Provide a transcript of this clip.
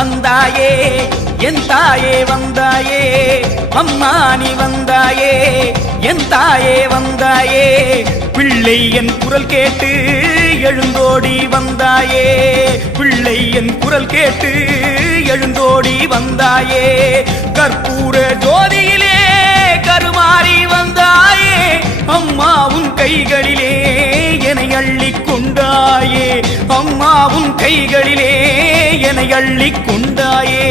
வந்தாயே என் தாயே வந்தாயே அம்மா நீ வந்தாயே என் தாயே வந்தாயே. பிள்ளை என் குரல் கேட்டு எழுந்தோடி வந்தாயே பிள்ளை என் குரல் கேட்டு எழுந்தோடி வந்தாயே. கற்பூர ஜோதியிலே கருமாறி வந்தாயே அம்மா உன் கைகளிலே என்னை அள்ளி கொண்டாயே. அம்மா உன் கைகளிலே என்னை அள்ளி கொண்டாயே.